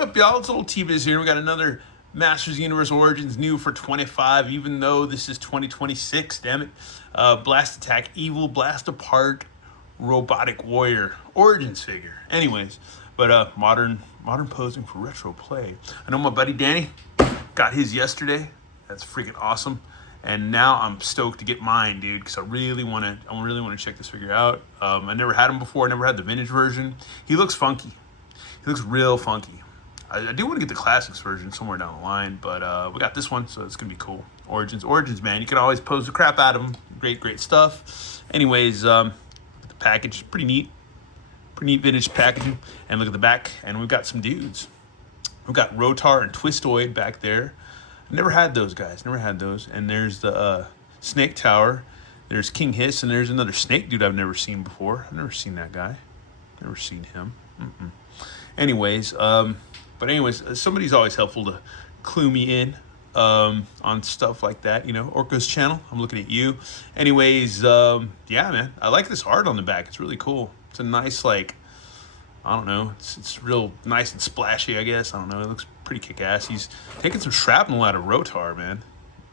What up, y'all? It's Little T-Biz here. We got another Masters Universe Origins new for 25, even though this is 2026, damn it. Blast Attack, Evil, Blast Apart, Robotic Warrior, Origins figure. Anyways, but modern posing for retro play. I know my buddy Danny got his yesterday. That's freaking awesome. And now I'm stoked to get mine, dude, because I really want to check this figure out. I never had him before. I never had the vintage version. He looks funky. He looks real funky. I do want to get the classics version somewhere down the line, but we got this one, so it's gonna be cool. Origins, man. You can always pose the crap out of them. Great stuff. Anyways, the package, pretty neat vintage packaging. And look at the back, and we've got some dudes. We've got Rotar and Twistoid back there. Never had those guys. And there's the Snake Tower. There's King Hiss, and there's another snake dude I've never seen before. I've never seen that guy. Never seen him. Anyways, somebody's always helpful to clue me in on stuff like that. You know, Orko's channel. I'm looking at you. Anyways, yeah, man. I like this art on the back. It's really cool. It's a nice, like, I don't know. It's real nice and splashy, I guess. I don't know. It looks pretty kick-ass. He's taking some shrapnel out of Rotar, man.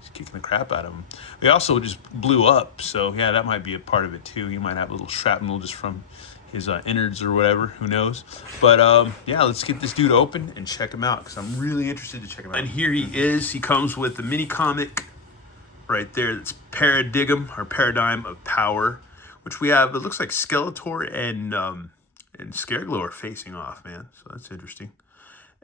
He's kicking the crap out of him. He also just blew up, so yeah, that might be a part of it too. He might have a little shrapnel just from his innards or whatever. Who knows? But yeah, let's get this dude open and check him out because I'm really interested to check him out. And here he is. He comes with the mini comic right there. That's Paradigm of Power, which we have. It looks like Skeletor and Scareglow are facing off, man. So that's interesting.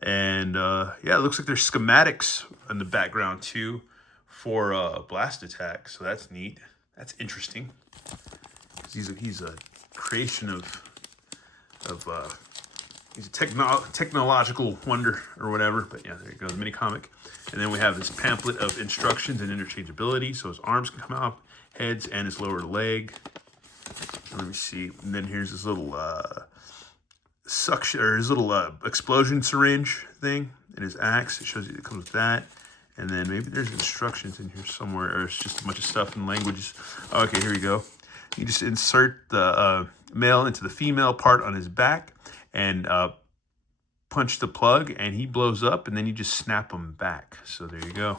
And yeah, it looks like there's schematics in the background too for Blast Attack. So that's neat. That's interesting. He's a creation of he's a technological wonder or whatever. But yeah, there you go, the mini comic. And then we have this pamphlet of instructions and interchangeability. So his arms can come out, heads, and his lower leg. Let me see. And then here's his little suction, or his little explosion syringe thing, and his axe. It shows you it comes with that. And then maybe there's instructions in here somewhere, or it's just a bunch of stuff in languages. Okay, here we go. You just insert the male into the female part on his back and punch the plug, and he blows up, and then you just snap him back. So there you go.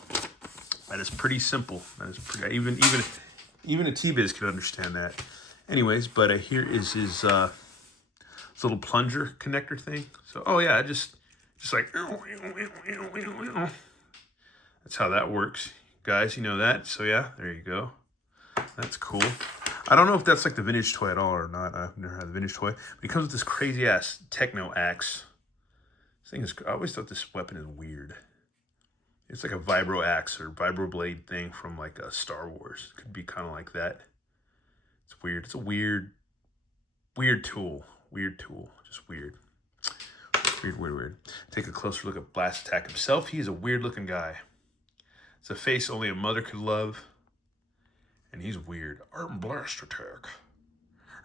That is pretty simple. That is pretty, even a T-Biz could understand that. Anyways, but here is his little plunger connector thing. So, oh yeah, just like, that's how that works. Guys, you know that. So yeah, there you go. That's cool. I don't know if that's like the vintage toy at all or not. I've never had the vintage toy. But he comes with this crazy ass techno axe. This thing is, I always thought this weapon is weird. It's like a vibro axe or vibro blade thing from like a Star Wars. It could be kind of like that. It's weird. It's a weird tool. Just weird. Weird. Take a closer look at Blast Attack himself. He's a weird looking guy. It's a face only a mother could love. And he's weird. Arm Blast Attack.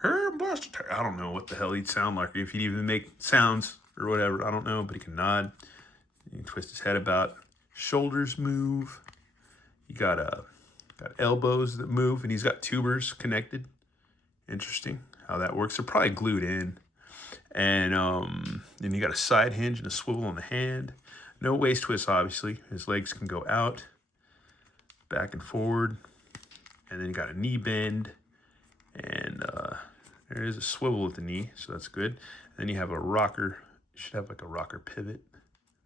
I don't know what the hell he'd sound like. If he'd even make sounds or whatever. I don't know. But he can nod. You can twist his head about. Shoulders move. You got elbows that move. And he's got tubers connected. Interesting how that works. They're probably glued in. And then you got a side hinge and a swivel on the hand. No waist twist, obviously. His legs can go out, back and forward. And then you got a knee bend. And there is a swivel at the knee, so that's good. And then you have a rocker. You should have like a rocker pivot.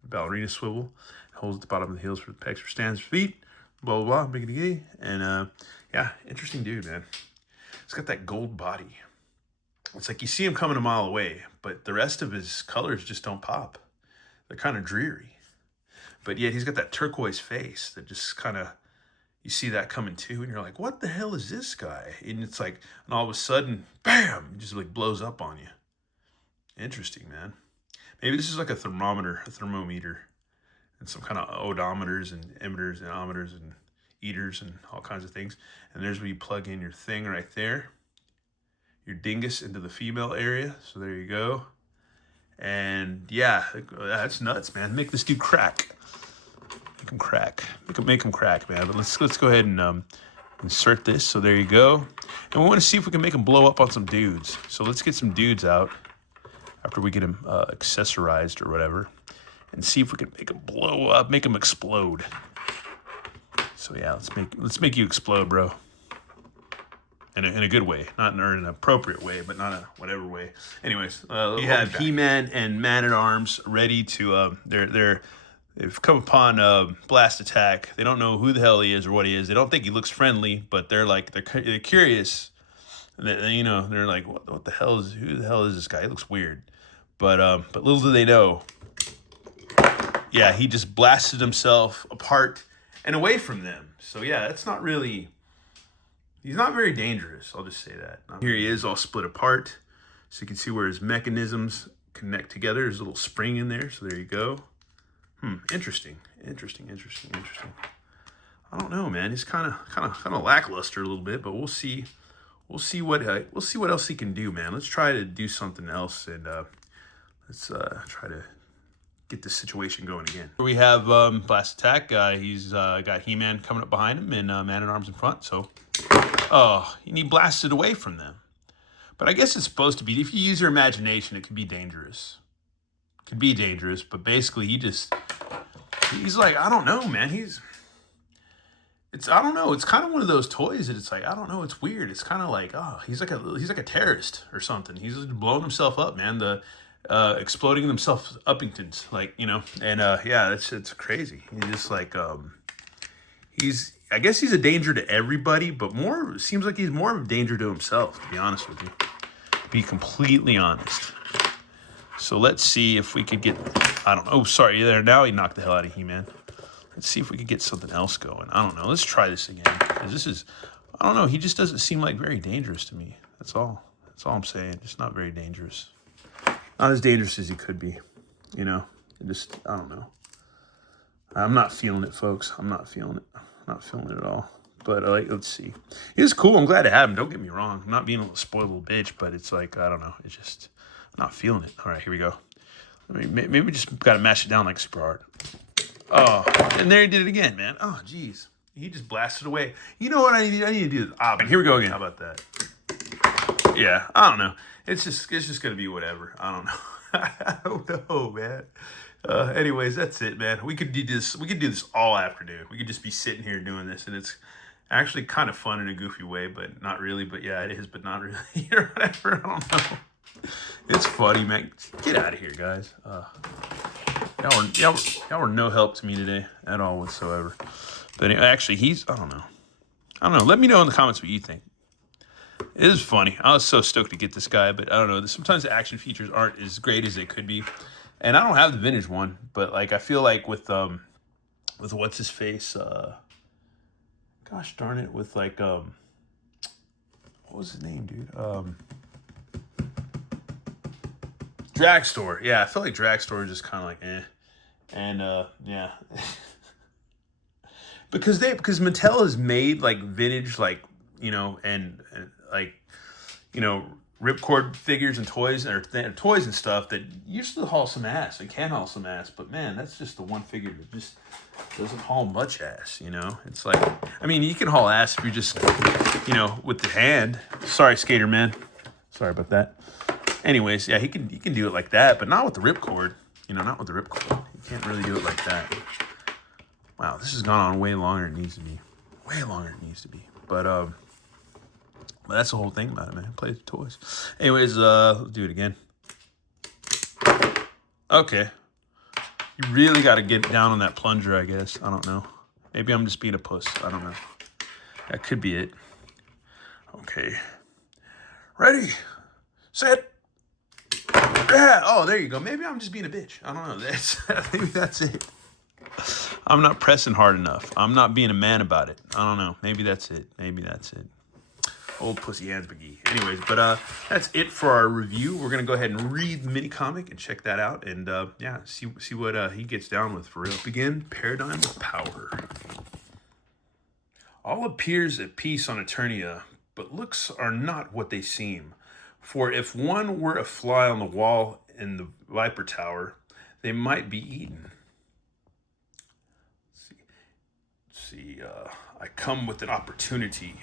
Ballerina swivel. Holds at the bottom of the heels for the pecs for stands, feet. Blah, blah, blah. Biggity. And yeah, interesting dude, man. He's got that gold body. It's like you see him coming a mile away, but the rest of his colors just don't pop. They're kind of dreary. But yet he's got that turquoise face that just kind of, you see that coming too, and you're like, what the hell is this guy? And it's like, and all of a sudden, bam, it just like blows up on you. Interesting, man. Maybe this is like a thermometer, and some kind of odometers and emitters and ohmmeters and eaters and all kinds of things. And there's where you plug in your thing right there. Your dingus into the female area. So there you go. And yeah, that's nuts, man. Make this dude crack. Make him crack, man. But let's go ahead and insert this. So there you go. And we want to see if we can make him blow up on some dudes. So let's get some dudes out after we get him accessorized or whatever. and see if we can make him blow up, make him explode. So yeah, let's make you explode, bro. In a good way, not in an appropriate way, but not a whatever way. Anyways, we have He-Man and Man-at-Arms ready to. They've come upon Blast Attack. They don't know who the hell he is or what he is. They don't think he looks friendly, but they're curious. They're like, what the hell is who the hell is this guy? He looks weird. But little do they know, yeah, he just blasted himself apart and away from them. So yeah, that's not really. He's not very dangerous, I'll just say that. Here he is all split apart. So you can see where his mechanisms connect together. There's a little spring in there, so there you go. Interesting. I don't know, man. He's kind of lackluster a little bit, but we'll see. We'll see what else he can do, man. Let's try to do something else, and let's try to get this situation going again. Here we have Blast Attack. He's got He-Man coming up behind him and Man-at-Arms in front. So, and he blasted away from them. But I guess it's supposed to be, if you use your imagination, it could be dangerous. It could be dangerous, but basically he's like, I don't know, man. I don't know. It's kind of one of those toys that it's like, I don't know. It's weird. It's kind of like, he's like a terrorist or something. He's just blowing himself up, man. Exploding themselves uppingtons, and it's crazy. He's just like, I guess he's a danger to everybody, but it seems like he's more of a danger to himself, to be honest with you. Be completely honest. So let's see if we could get, I don't know. Oh, sorry, there. Now he knocked the hell out of He-Man. Let's see if we could get something else going. I don't know. Let's try this again. Because I don't know. He just doesn't seem like very dangerous to me. That's all I'm saying. Just not very dangerous. Not as dangerous as he could be. I don't know. I'm not feeling it, folks. I'm not feeling it. I'm not feeling it at all. But let's see. He's cool. I'm glad to have him. Don't get me wrong. I'm not being a spoiled little bitch, but it's like, I don't know. It's just, I'm not feeling it. All right, here we go. Maybe we just got to mash it down like super hard. Oh, and there he did it again, man. Oh, geez. He just blasted away. You know what I need to do? And here we go again. How about that? Yeah, I don't know. It's just going to be whatever. I don't know. I don't know, man. Anyways, that's it, man. We could do this all afternoon. We could just be sitting here doing this, and it's actually kind of fun in a goofy way, but not really. But yeah, it is, but not really. Or whatever. I don't know. It's funny, man. Get out of here, guys. Y'all were no help to me today at all whatsoever. But anyway, actually, I don't know. Let me know in the comments what you think. It is funny. I was so stoked to get this guy, but I don't know. Sometimes the action features aren't as great as they could be. And I don't have the vintage one, but I feel like with what's his face, gosh darn it, with what was his name, dude? Dragstore. Yeah, I feel like Dragstore is just kind of like eh. And yeah. because Mattel has made vintage ripcord figures and toys toys and stuff that used to haul some ass and can haul some ass, but man, that's just the one figure that just doesn't haul much ass. It's like, I mean, you can haul ass if you're just with the hand. Sorry, Skater Man. Sorry about that. Anyways, yeah, he can do it like that, but not with the ripcord. Not with the ripcord. You can't really do it like that. Wow, this has gone on way longer than it needs to be. Way longer than it needs to be. But that's the whole thing about it, man. Play with toys. Anyways, let's do it again. Okay. You really got to get down on that plunger, I guess. I don't know. Maybe I'm just being a puss. I don't know. That could be it. Okay. Ready. Set. Yeah. Oh, there you go. Maybe I'm just being a bitch. I don't know. Maybe that's it. I'm not pressing hard enough. I'm not being a man about it. I don't know. Maybe that's it. Old pussy hands McGee. Anyways, but that's it for our review. We're gonna go ahead and read the mini comic and check that out, and see what he gets down with for real. Begin Paradigm of Power. All appears at peace on Eternia, but looks are not what they seem. For if one were a fly on the wall in the Viper Tower, they might be eaten. Let's see. I come with an opportunity.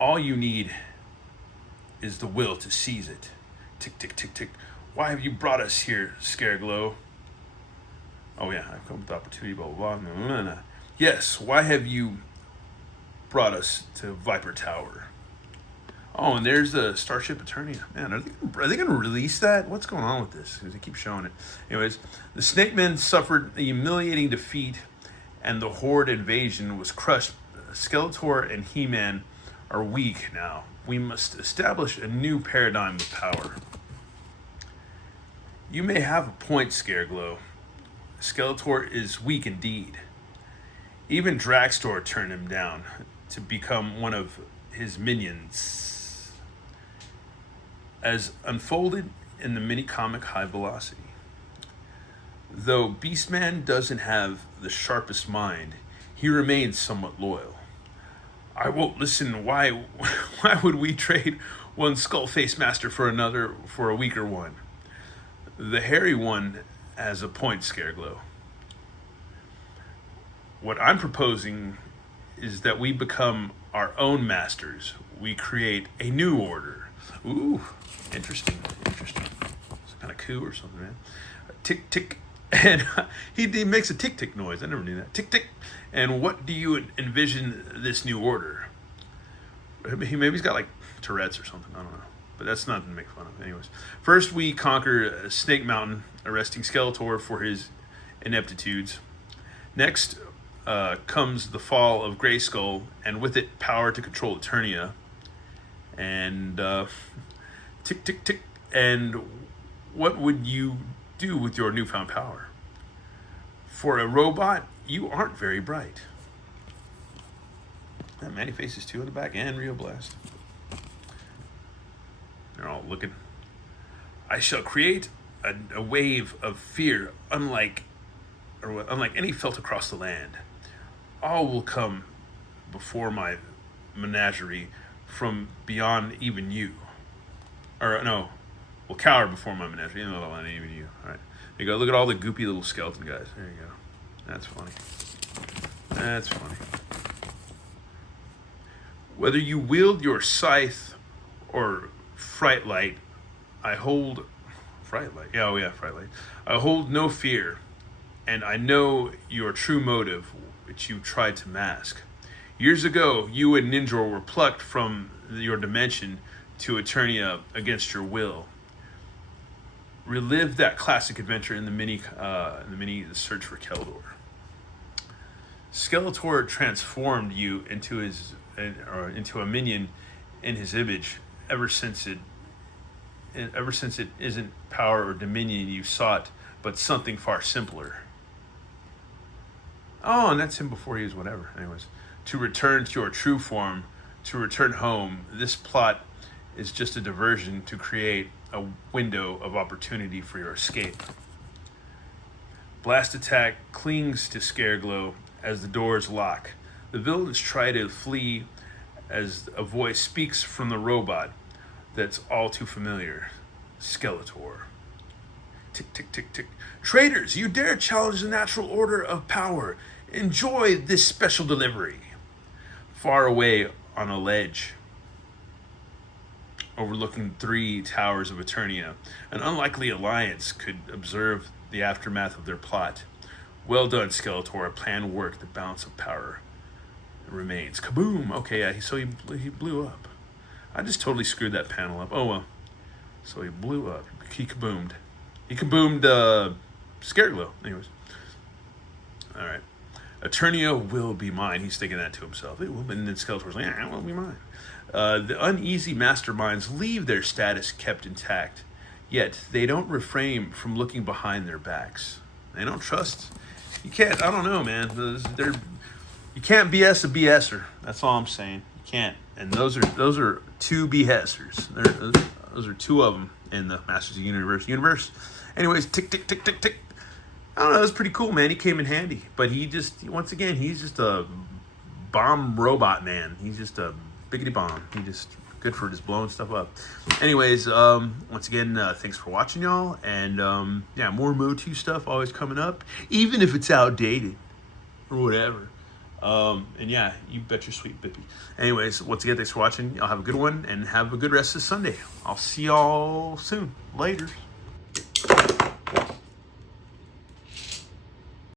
All you need is the will to seize it. Tick, tick, tick, tick. Why have you brought us here, Scareglow? Oh yeah, I've come with opportunity, blah, blah, blah. Nah, nah, nah. Yes, why have you brought us to Viper Tower? Oh, and there's the Starship Eternia. Man, are they going to release that? What's going on with this? Because they keep showing it. Anyways, the Snake Men suffered a humiliating defeat, and the Horde invasion was crushed. Skeletor and He-Man are weak now. We must establish a new paradigm of power. You may have a point, Scareglow. Skeletor is weak indeed. Even Draxtor turned him down to become one of his minions, as unfolded in the mini-comic High Velocity. Though Beastman doesn't have the sharpest mind, he remains somewhat loyal. I won't listen. Why would we trade one Skullface Master for another for a weaker one? The hairy one has a point, Scareglow. What I'm proposing is that we become our own masters. We create a new order. Ooh, interesting. It's kind of coup or something, man. Tick, tick. And he makes a tick, tick noise. I never knew that. Tick, tick. And what do you envision this new order? Maybe he's got like Tourette's or something. I don't know. But that's nothing to make fun of. Anyways, first we conquer Snake Mountain, arresting Skeletor for his ineptitudes. Next comes the fall of Grayskull, and with it, power to control Eternia. And tick, tick, tick. And what would you do with your newfound power? For a robot, you aren't very bright. That Manny Faces too in the back, and Rio Blast. They're all looking. I shall create a wave of fear unlike any felt across the land. All will come before my menagerie from beyond even you. Or no, will cower before my menagerie, even you. All right, there you go. Look at all the goopy little skeleton guys. There you go. That's funny. That's funny. Whether you wield your scythe or fright light, I hold fright light. Yeah, oh yeah, fright light. I hold no fear, and I know your true motive, which you tried to mask. Years ago, you and Ninjor were plucked from your dimension to Eternia against your will. Relive that classic adventure in the Search for Keldor. Skeletor transformed you into a minion in his image. Ever since it isn't power or dominion you sought, but something far simpler. Oh, and that's him before he was whatever. Anyways, to return to your true form, to return home. This plot is just a diversion to create a window of opportunity for your escape. Blast Attack clings to Scareglow as the doors lock. The villains try to flee as a voice speaks from the robot that's all too familiar. Skeletor. Tick, tick, tick, tick. Traitors, you dare challenge the natural order of power. Enjoy this special delivery. Far away on a ledge, overlooking 3 towers of Eternia, an unlikely alliance could observe the aftermath of their plot. Well done, Skeletor. A plan worked. The balance of power remains. Kaboom! Okay, yeah, so he blew up. I just totally screwed that panel up. Oh well. So he blew up. He kaboomed. He kaboomed Scareglow. Anyways. Alright. Eternia will be mine. He's thinking that to himself. And then Skeletor's like, yeah, it will be mine. The uneasy masterminds leave their status kept intact, yet they don't refrain from looking behind their backs. They don't trust. You can't, I don't know, man. You can't BS a BSer. That's all I'm saying. You can't. And those are 2 BSers. Those are 2 of them in the Masters of the universe. Anyways, tick, tick, tick, tick, tick. I don't know. It was pretty cool, man. He came in handy. But he's just a bomb robot, man. He's just a biggity bomb. He just good for just blowing stuff up. Anyways, once again, thanks for watching, y'all. And yeah, more Motu stuff always coming up, even if it's outdated or whatever. And yeah, you bet your sweet bippy. Anyways, once again, thanks for watching. Y'all have a good one and have a good rest of Sunday. I'll see y'all soon. Later.